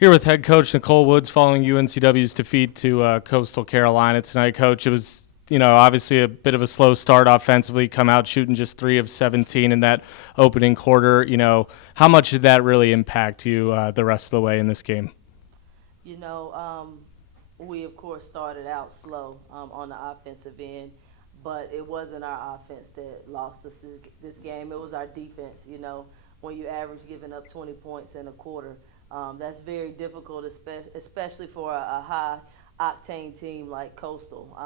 Here with head coach Nicole Woods following UNCW's defeat to Coastal Carolina tonight. Coach, it was obviously a bit of a slow start offensively. Come out shooting just 3 of 17 in that opening quarter. How much did that really impact you the rest of the way in this game? You know, we of course started out slow on the offensive end, but it wasn't our offense that lost us this game. It was our defense. When you average giving up 20 points in a quarter, that's very difficult, especially for a high octane team like Coastal.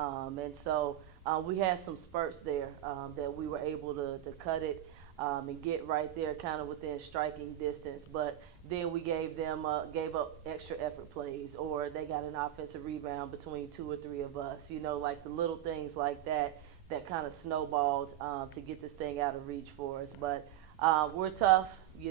And so we had some spurts there that we were able to cut it and get right there, kind of within striking distance. But then we gave up extra effort plays, or they got an offensive rebound between two or three of us. Like the little things like that that kind of snowballed to get this thing out of reach for us. But we're tough. We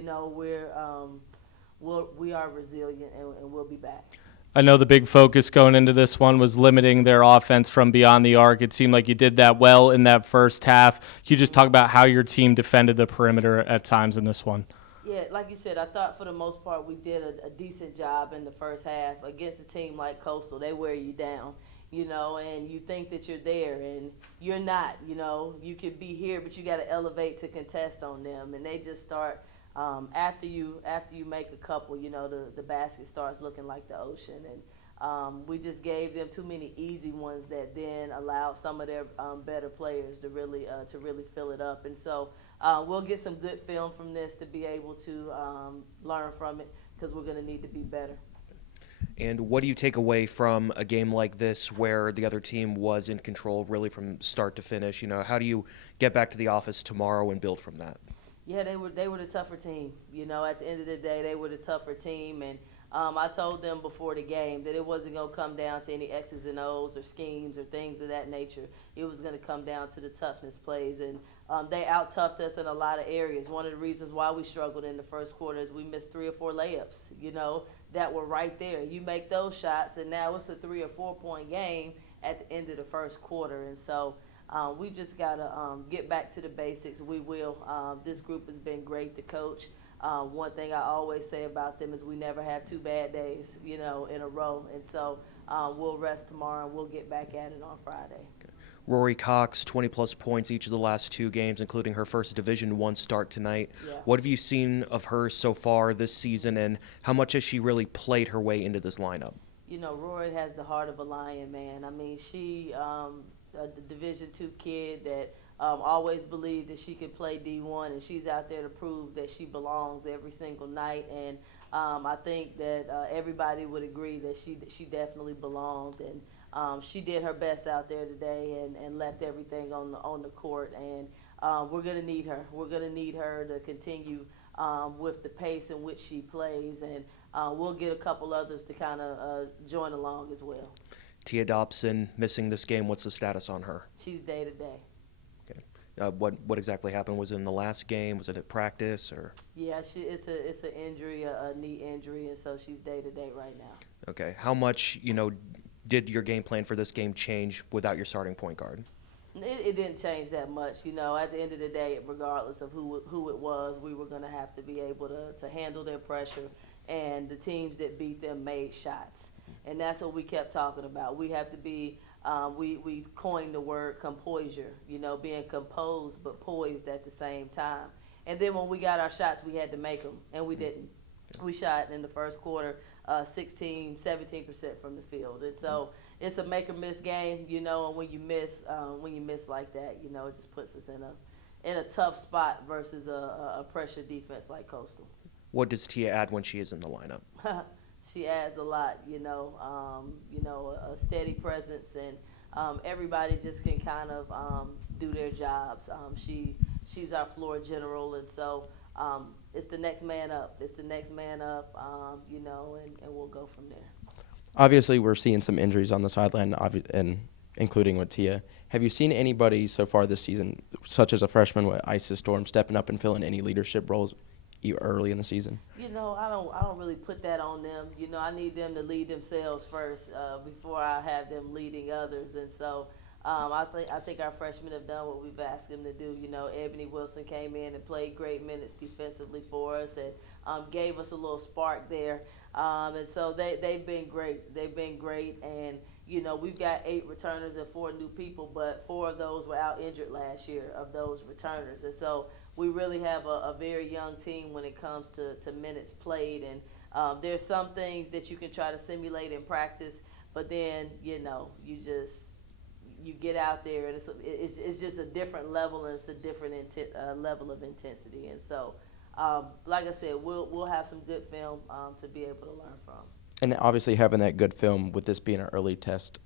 are resilient, and we'll be back. I know the big focus going into this one was limiting their offense from beyond the arc. It seemed like you did that well in that first half. Can you just talk about how your team defended the perimeter at times in this one? Yeah, like you said, I thought for the most part we did a decent job in the first half against a team like Coastal. They wear you down, and you think that you're there, and you're not. You could be here, but you got to elevate to contest on them, and they just start. After you make a couple, the basket starts looking like the ocean, and we just gave them too many easy ones that then allowed some of their better players to really fill it up. And so we'll get some good film from this to be able to learn from it, because we're going to need to be better. And what do you take away from a game like this where the other team was in control really from start to finish? How do you get back to the office tomorrow and build from that? Yeah, they were the tougher team. At the end of the day, they were the tougher team, and I told them before the game that it wasn't going to come down to any X's and O's or schemes or things of that nature. It was going to come down to the toughness plays, and they out-toughed us in a lot of areas. One of the reasons why we struggled in the first quarter is we missed 3 or 4 layups, that were right there. You make those shots, and now it's a 3 or 4 point game at the end of the first quarter, and so we just got to get back to the basics. We will. This group has been great to coach. One thing I always say about them is we never have 2 bad days, in a row. And so we'll rest tomorrow, and we'll get back at it on Friday. Rory Cox, 20-plus points each of the last 2 games, including her first Division I start tonight. Yeah. What have you seen of her so far this season, and how much has she really played her way into this lineup? Rory has the heart of a lion, man. I mean, she a Division II kid that always believed that she could play D1, and she's out there to prove that she belongs every single night. And I think that everybody would agree that she definitely belonged, and she did her best out there today and left everything on the court. And we're gonna need her. We're gonna need her to continue with the pace in which she plays, and we'll get a couple others to kind of join along as well. Tia Dobson missing this game. What's the status on her? She's day to day. Okay. What exactly happened? Was it in the last game? Was it at practice or? Yeah, it's an injury, a knee injury, and so she's day to day right now. Okay. How much did your game plan for this game change without your starting point guard? It didn't change that much. At the end of the day, regardless of who it was, we were going to have to be able to handle their pressure, and the teams that beat them made shots. And that's what we kept talking about. We have to be, we coined the word composure, being composed but poised at the same time. And then when we got our shots, we had to make them, and we didn't. We shot in the first quarter 16, 17% from the field. And so it's a make or miss game, and when you miss like that, it just puts us in a tough spot versus a pressure defense like Coastal. What does Tia add when she is in the lineup? She adds a lot, a steady presence, and everybody just can kind of do their jobs. She's our floor general, and so it's the next man up. It's the next man up, and we'll go from there. Obviously, we're seeing some injuries on the sideline, and including with Tia. Have you seen anybody so far this season, such as a freshman with Isis Storm, stepping up and filling any leadership roles early in the season? I don't really put that on them. I need them to lead themselves first before I have them leading others. And so I think our freshmen have done what we've asked them to do. You know, Ebony Wilson came in and played great minutes defensively for us and gave us a little spark there. And so they've been great. They've been great. And, you know, we've got 8 returners and 4 new people, but 4 of those were out injured last year of those returners. And so we really have a very young team when it comes to minutes played. And there's some things that you can try to simulate in practice, but then, you know, you get out there and it's just a different level and it's a different level of intensity. And so, like I said, we'll have some good film to be able to learn from. And obviously having that good film with this being an early test,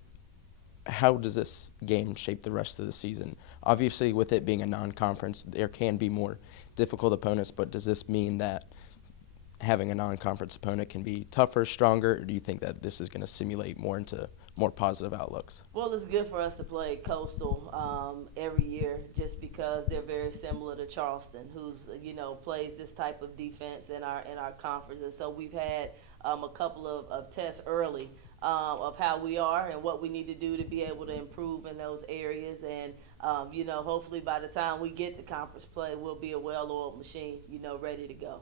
how does this game shape the rest of the season? Obviously, with it being a non-conference, there can be more difficult opponents, but does this mean that having a non-conference opponent can be tougher, stronger, or do you think that this is going to simulate more into more positive outlooks? Well, it's good for us to play Coastal every year just because they're very similar to Charleston, who's, you know, plays this type of defense in our conference. And so we've had a couple of tests early of how we are and what we need to do to be able to improve in those areas. And, you know, hopefully by the time we get to conference play, we'll be a well-oiled machine, you know, ready to go.